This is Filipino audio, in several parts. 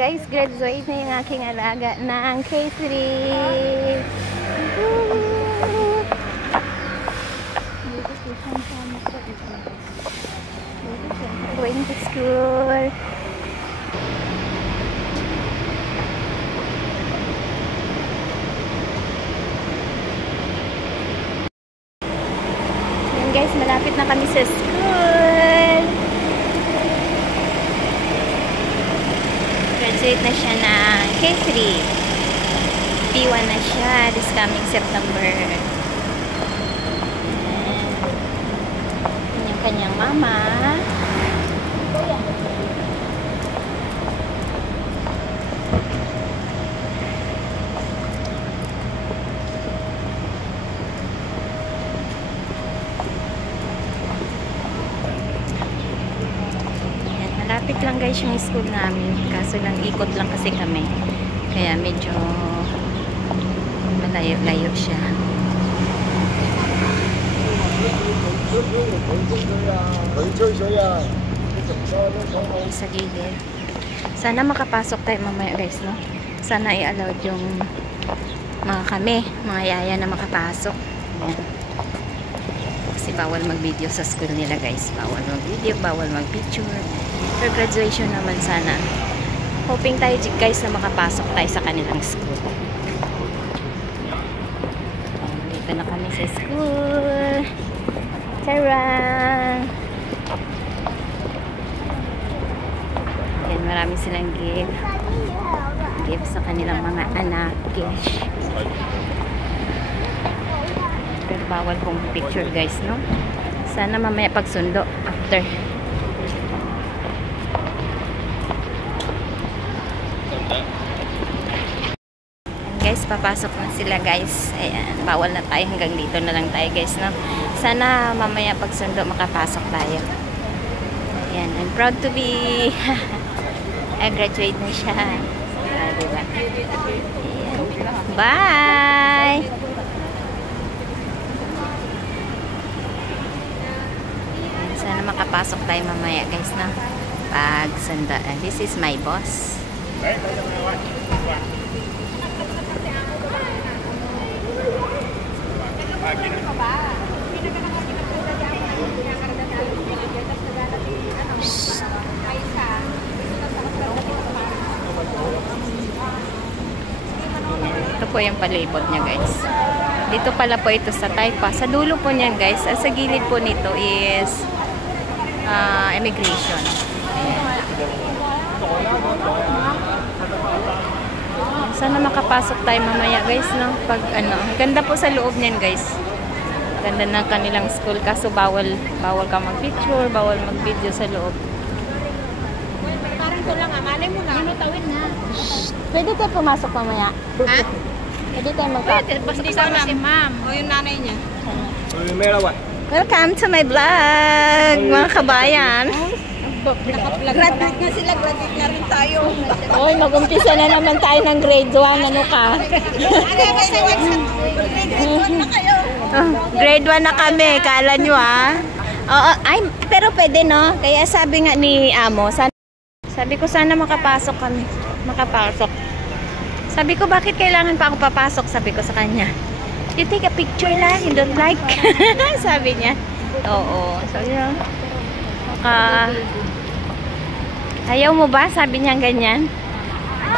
Guys, graduate na yung aking alaga ng K3. Going to school. Yan guys, malapit na kami sa school. Graduate na siya ng K3. P1 na siya this coming September. Kanyang mama. Malapit lang guys yung school namin, kaso lang ikot lang kasi kami, kaya medyo malayo-layo siya. Sa gilid. Sana makapasok tayo mamaya guys, no? Sana i-allowed yung mga yaya na makapasok. Ayan. Kasi bawal mag-video sa school nila guys. Bawal mag-video, bawal mag-picture. For graduation naman sana. Hoping tayo guys na makapasok tayo sa kanilang school. Dito na kami sa school. Tara! Yan, marami silang gift. Gift sa kanilang mga anak. Gish. Pero bawal pong picture guys, no? Sana mamaya pagsundo after. Guys, papasok na sila guys. Ayan, bawal na tayo, hanggang dito na lang tayo guys, no? Sana mamaya pagsundo makapasok tayo. Ayan, I'm proud to be graduate na siya. Diba? Ayan. Bye! Ayan, sana makapasok tayo mamaya guys, no? Pagsundo. This is my boss. Ito po yung palibot niya guys. Dito pala po ito sa Taipa. Sa dulo po niyan guys. Sa gilid po nito is immigration. Sana makapasok tayo mamaya guys, no? Pag ano, ganda po sa loob niyan guys. Ganda ng kanilang school, kaso bawal ka mag-picture, bawal mag-video sa loob. Parang ko lang, malay mo na. Ano tawid na? Pwede tayo pumasok mamaya. Ha? Pwede tayo magpapit. Pwede, basta kasama si ma'am. O yung nanay niya. Welcome to my vlog, mga kabayan. Graduate na sila, graduate na rin tayo. Oy, mag-umpisa na naman tayo ng grade 1. Ano ka? Grade 1 na kami, kala nyo Oo, pero pwede no? Kaya sabi nga ni Amo, sabi ko sana makapasok kami. Makapasok. Sabi ko, bakit kailangan pa ako papasok? Sabi ko sa kanya, you take a picture lang, you don't like. Sabi niya. Oo. Sabi niya, ayaw mo ba? Sabi niya ganyan.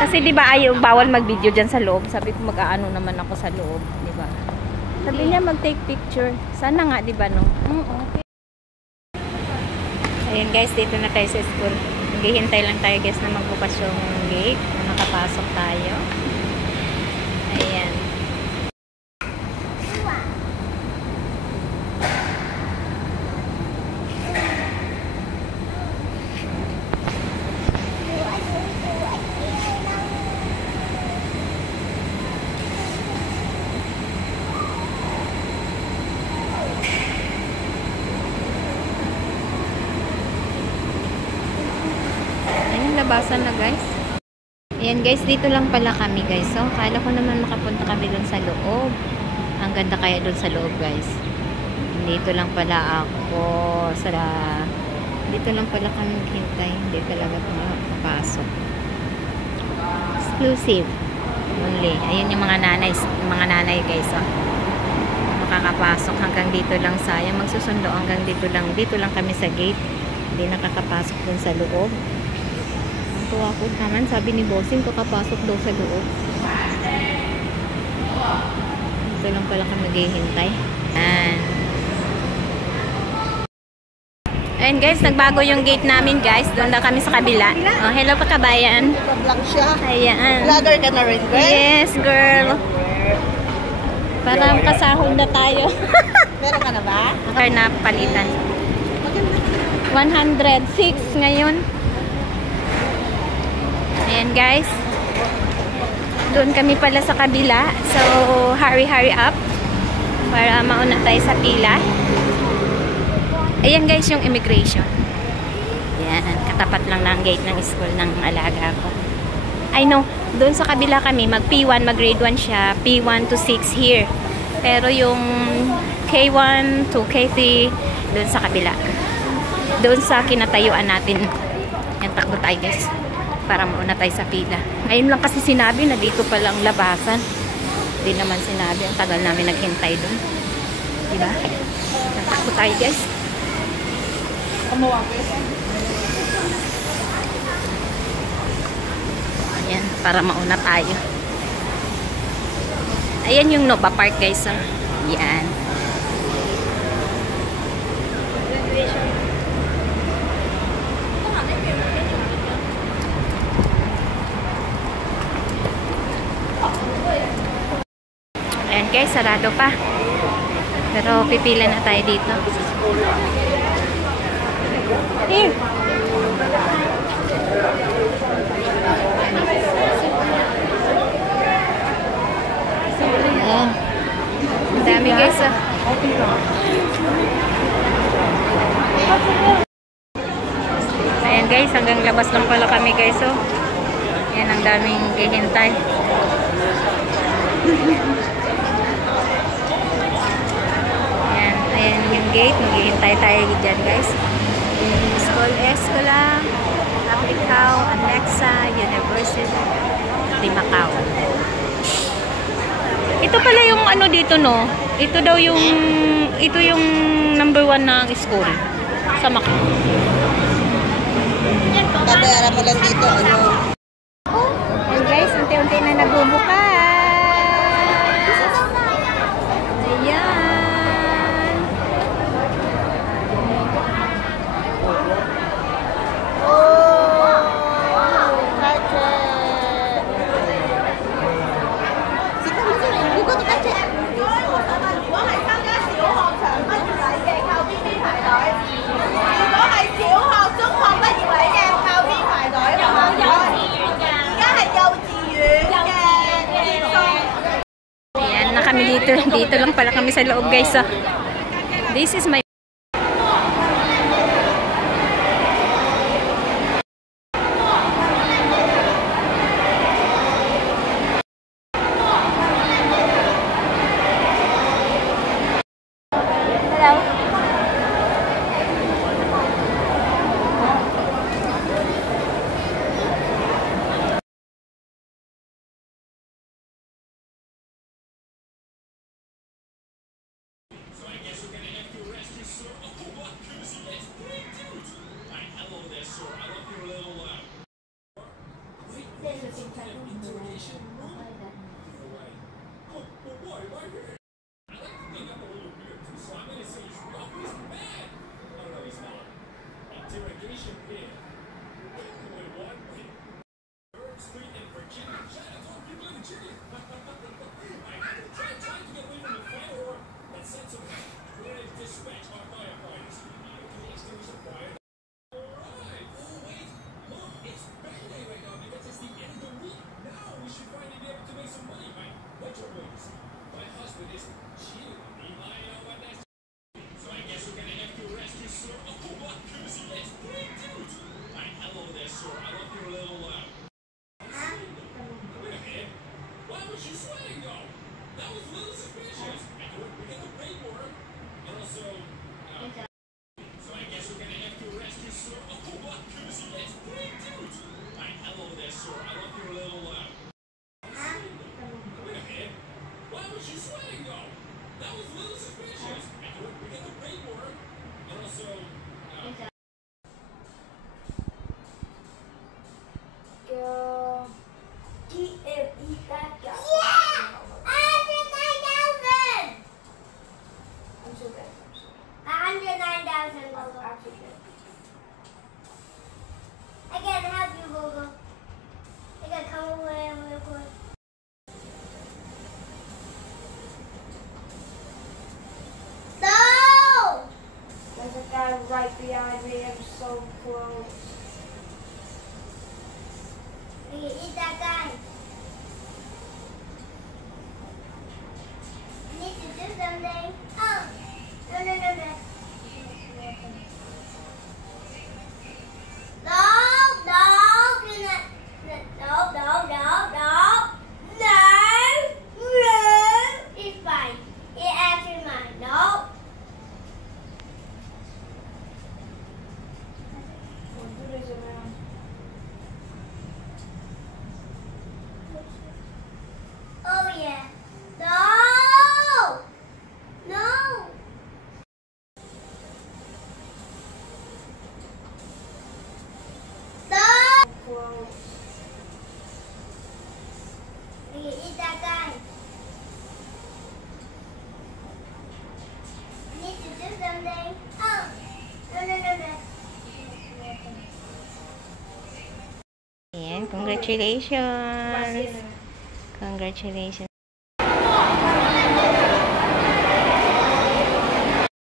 Kasi di ba bawal mag-video diyan sa loob. Sabi ko mag-aano naman ako sa loob, di ba? Sabi niya mag-take picture. Sana nga, di ba no? Okay. Ayun guys, dito na tayo sa school. Maghihintay lang tayo guys na magbukas yung gate na makapasok tayo. Ayan. Labasan na guys. Ayan guys, dito lang pala kami guys. So, kala ko naman makapunta kami dun sa loob. Ang ganda kaya dun sa loob guys. Dito lang pala ako. Dito lang pala kami hintay. Hindi talaga makapasok. Exclusive. Only. Ayun yung mga nanay guys. Oh. Makakapasok hanggang dito lang sayang. Magsusundo hanggang dito lang. Dito lang kami sa gate. Hindi nakakapasok dun sa loob. Ang tuwa ko naman, sabi ni Bossing, kakapasok daw sa loob. Dito lang pala kami naghihintay. Ayan guys, nagbago yung gate namin guys. Doon na kami sa kabila. Oh, hello pa kabayan. Vlog siya. Ayan. Vlogger ka na rin, girl? Yes, girl. Parang kasahol na tayo. Meron ka na ba? Car na palitan. 106 ngayon. Ayan guys. Doon kami pala sa kabila. So, hurry up. Para mauna tayo sa pila. Ayan guys, yung immigration. Ayan, katapat lang ng gate ng school ng alaga ko. I know, doon sa kabila kami, mag P1, mag grade 1 siya, P1 to 6 here. Pero yung K1 to K3, doon sa kabila. Doon sa kinatayuan natin. Yan, takbo tayo guys. Para mauna tayo sa pila. Ngayon lang kasi sinabi na dito palang labasan. Hindi naman sinabi, ang tagal namin naghintay doon. Diba? Yan, takbo tayo guys. Ayan, para mauna tayo. Ayan yung Nova Park guys. Oh. Ayan. Ayan guys, sarado pa. Pero pipila na tayo dito. Here. Ayan. Ang dami guys. Oh. Ayan guys, hanggang labas lang pala kami guys. Oh. Ayan, ang daming hihintay. Ayan, ayan yung gate. Maghihintay tayo dyan guys. Escola Aplicao Anexa University de Macau. Ito pala yung ano dito no. Ito daw yung number 1 na school sa Macau. Babayaran mo lang dito, ano? And guys, unti-unti na nagbubukas. Ayan. Ayan na kami dito. Dito lang pala kami sa loob guys. Oh. This is my Allison, Gogo. I can't help you, Gogo. I gotta come away real quick. No! There's a guy right behind me. I'm so close. We can eat that guy. You need to do something. Oh! No, no, no, no. No, no, you're not. No, no, no, no. No, no. It's fine. It's actually mine. No. Who is around? Oh, yeah. No. No. No. Close. We can eat that guy. You need to do something. Oh. No, no, no, no. Ayan, congratulations. Congratulations.